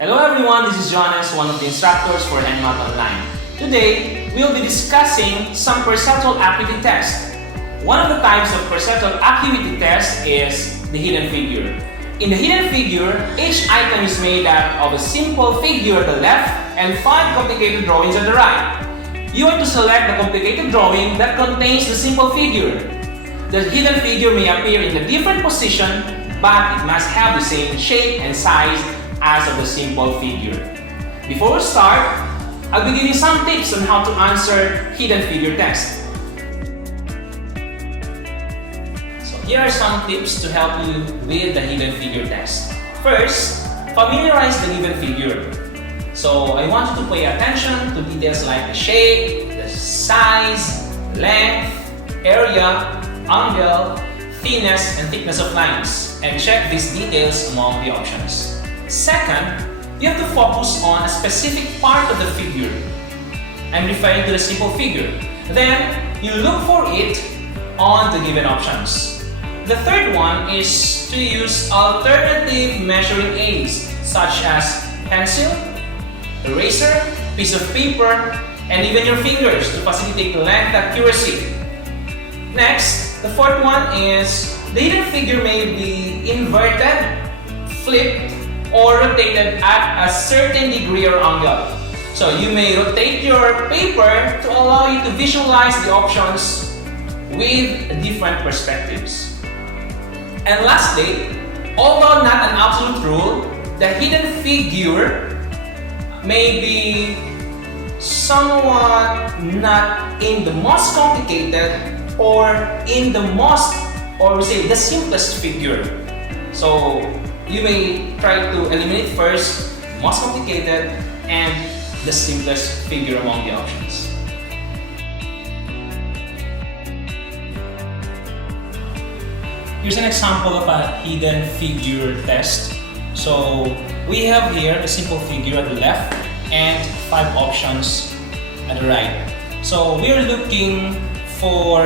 Hello everyone, this is Jonas, one of the instructors for NMAT Online. Today, we'll be discussing some perceptual activity tests. One of the types of perceptual activity test is the hidden figure. In the hidden figure, each item is made up of a simple figure at the left and 5 complicated drawings at the right. You are to select the complicated drawing that contains the simple figure. The hidden figure may appear in a different position, but it must have the same shape and size as of the simple figure. Before we start, I'll be giving some tips on how to answer hidden figure test. So here are some tips to help you with the hidden figure test. First, familiarize the given figure. So I want you to pay attention to details like the shape, the size, length, area, angle, thinness, and thickness of lines, and check these details among the options. Second, you have to focus on a specific part of the figure. I'm referring to the simple figure. Then, you look for it on the given options. The third one is to use alternative measuring aids such as pencil, eraser, piece of paper, and even your fingers to facilitate length accuracy. Next, the fourth one is the hidden figure may be inverted, flipped, or rotated at a certain degree or angle. So you may rotate your paper to allow you to visualize the options with different perspectives. And lastly, although not an absolute rule, the hidden figure may be somewhat not in the most complicated or in the most, or we say the simplest figure. So you may try to eliminate first the most complicated and the simplest figure among the options. Here's an example of a hidden figure test. So we have here a simple figure at the left and 5 options at the right. So we are looking for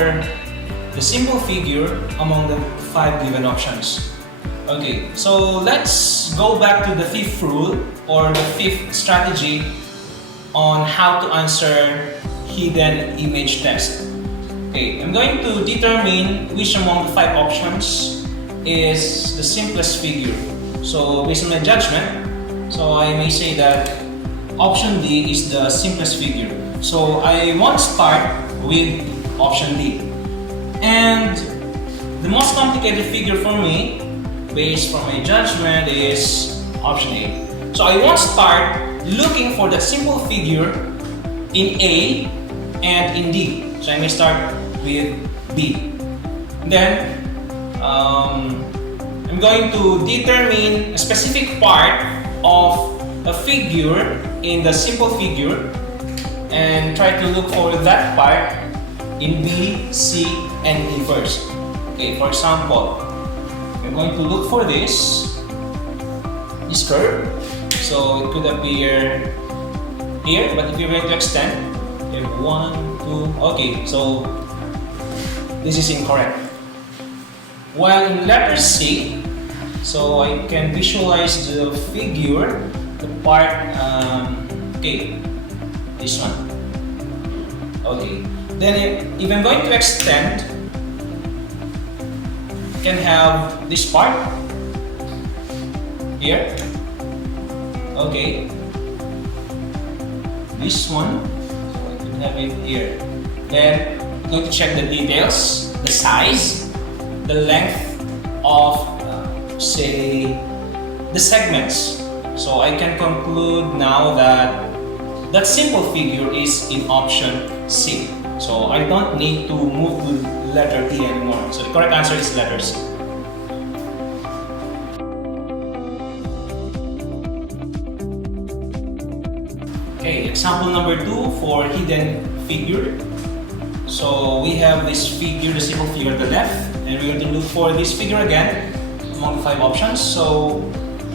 the simple figure among the 5 given options. Okay, so let's go back to the 5th rule or the 5th strategy on how to answer hidden image test. Okay, I'm going to determine which among the 5 options is the simplest figure. So based on my judgment, so I may say that option D is the simplest figure. So I want to start with option D. And the most complicated figure for me, based on my judgment, is option A. So I want to start looking for the simple figure in A and in D. So I may start with B. Then I'm going to determine a specific part of a figure in the simple figure and try to look for that part in B, C, and D first. Okay, for example, I'm going to look for this curve. So it could appear here, but if you're going to extend, you have 1, 2, okay, so this is incorrect. While in letter C, so I can visualize the figure, the part, okay, this one. Okay, then if I'm going to extend, can have this part here. Okay, this one, so I can have it here. Then I'm going to check the details, the size, the length of say the segments. So I can conclude now that that simple figure is in option C. So I don't need to move to letter E anymore. So the correct answer is letter C. Okay, example number 2 for hidden figure. So we have this figure, the simple figure at the left, and we're going to look for this figure again among the 5 options. So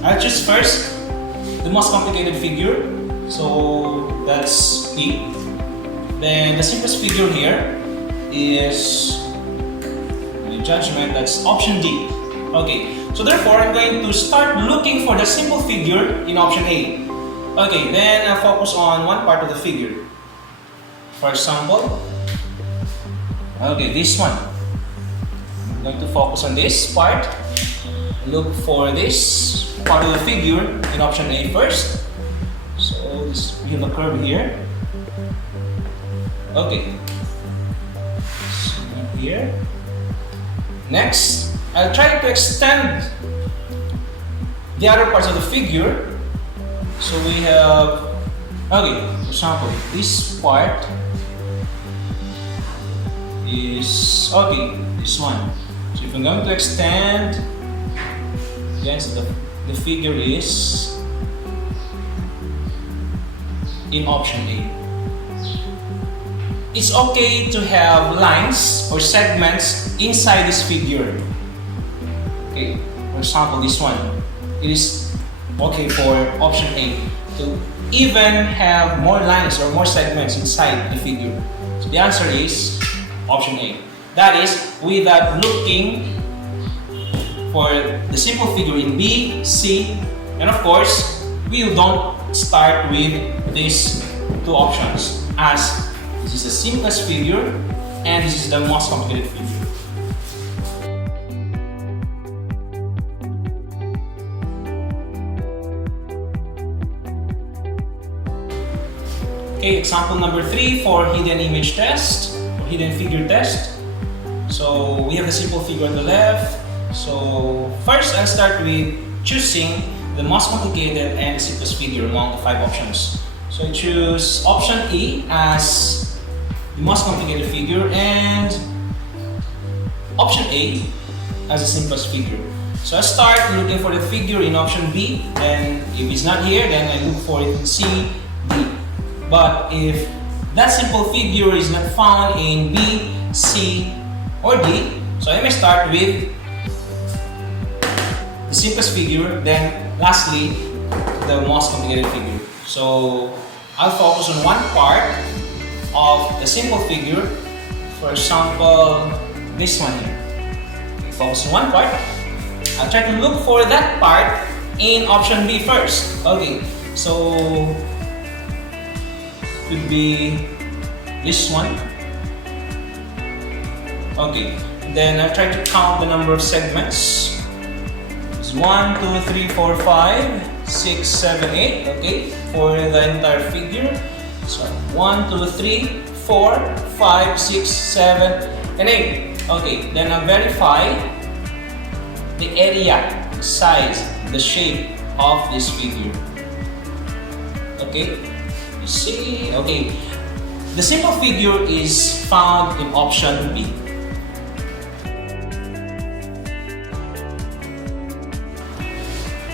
I'll choose first the most complicated figure. So that's E. Then the simplest figure here is, my judgment, that's option D. Okay, So therefore, I'm going to start looking for the simple figure in option A. Okay, then I'll focus on one part of the figure. For example, okay, this one. I'm going to focus on this part. Look for this part of the figure in option A first. So we have a curve here. Okay. So here. Next, I'll try to extend the other parts of the figure. So we have, okay, for example, this part is, okay, this one. So if I'm going to extend, again, so the figure is in option A. It's okay to have lines or segments inside this figure. Okay, for example, this one. It is okay for option A to even have more lines or more segments inside the figure. So the answer is option A. That is, without looking for the simple figure in B, C, and of course, we don't start with these two options, as this is the simplest figure and this is the most complicated figure. Okay, example number 3 for hidden image test or hidden figure test. So we have the simple figure on the left. So first, I'll start with choosing the most complicated and the simplest figure among the 5 options. So I choose option E as the most complicated figure and option A as the simplest figure. So I start looking for the figure in option B, and if it's not here, then I look for it in C, D. But if that simple figure is not found in B, C, or D, so I may start with the simplest figure, then lastly, the most complicated figure. So I'll focus on one part of the simple figure. For example, this one here. Okay, focus on one part. I'll try to look for that part in option B first. Okay, so could be this one. Okay, then I'll try to count the number of segments. It's 1, 2, 3, 4, 5, 6, 7, 8. Okay, for the entire figure. So 1, 2, 3, 4, 5, 6, 7, and 8. Okay, then I'll verify the area, the size, the shape of this figure. Okay, you see? Okay, the simple figure is found in option B.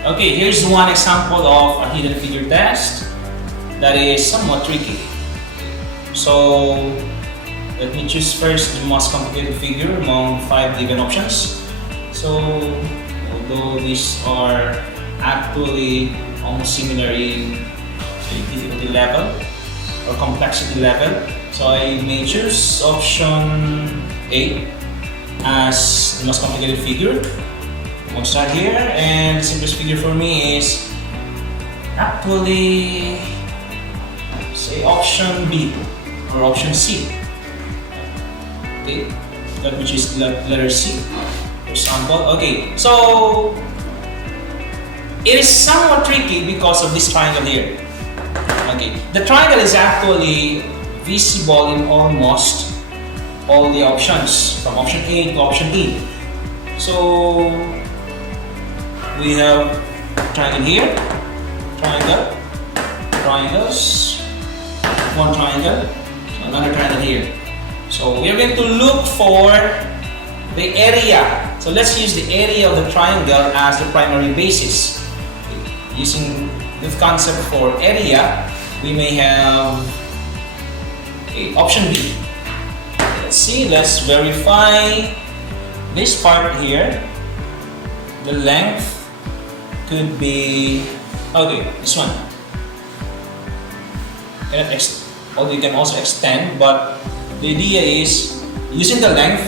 Okay, here's one example of a hidden figure test that is somewhat tricky. So let me choose first the most complicated figure among 5 given options. So although these are actually almost similar in difficulty level or complexity level, so I may choose option A as the most complicated figure. I'll start here, and the simplest figure for me is actually, say, option B or option C. Okay, that which is letter C, for example. Okay, so it is somewhat tricky because of this triangle here. Okay, the triangle is actually visible in almost all the options, from option A to option E. So we have triangle here, triangle, triangles, one triangle, another triangle here. So we are going to look for the area. So let's use the area of the triangle as the primary basis. Using the concept for area, we may have option B. Let's see, let's verify this part here. The length could be, okay, this one. You can also extend, but the idea is using the length,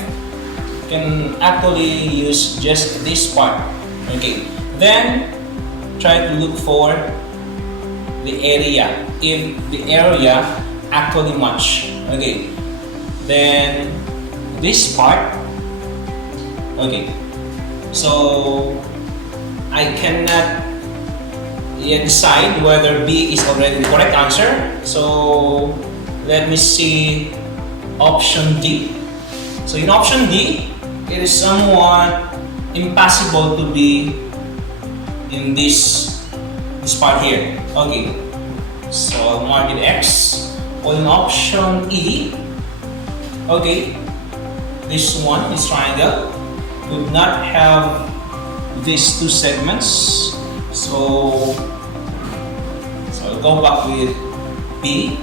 you can actually use just this part Okay, then try to look for the area, if the area actually match. Okay, then this part. Okay, so I cannot yet decide whether B is already the correct answer. So let me see option D. So in option D, it is somewhat impossible to be in this part here. Okay, so I'll mark it X. Or in option E, okay, this one is triangle. Would not have these two segments. So I'll go back with B.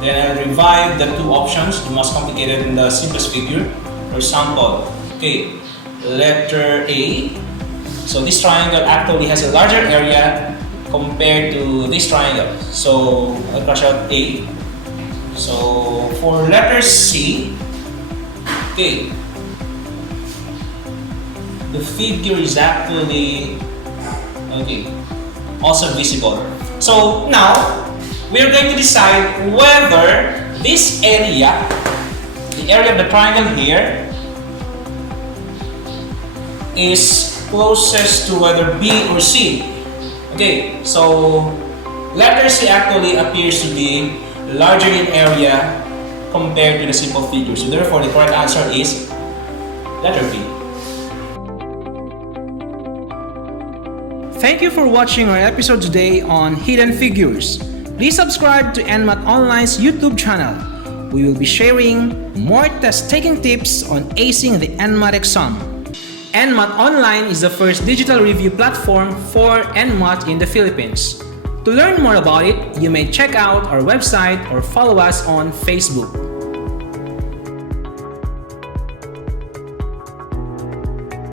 Then I'll revive the two options, the most complicated and the simplest figure. For example, okay, letter A. So this triangle actually has a larger area compared to this triangle. So I'll cross out A. So for letter C, okay, the figure is actually also visible. So now we're going to decide whether this area, the area of the triangle here, is closest to whether B or C. Okay, so letter C actually appears to be larger in area compared to the simple figure. So therefore, the correct answer is letter B. Thank you for watching our episode today on Hidden Figures. Please subscribe to NMAT Online's YouTube channel. We will be sharing more test-taking tips on acing the NMAT exam. NMAT Online is the first digital review platform for NMAT in the Philippines. To learn more about it, you may check out our website or follow us on Facebook.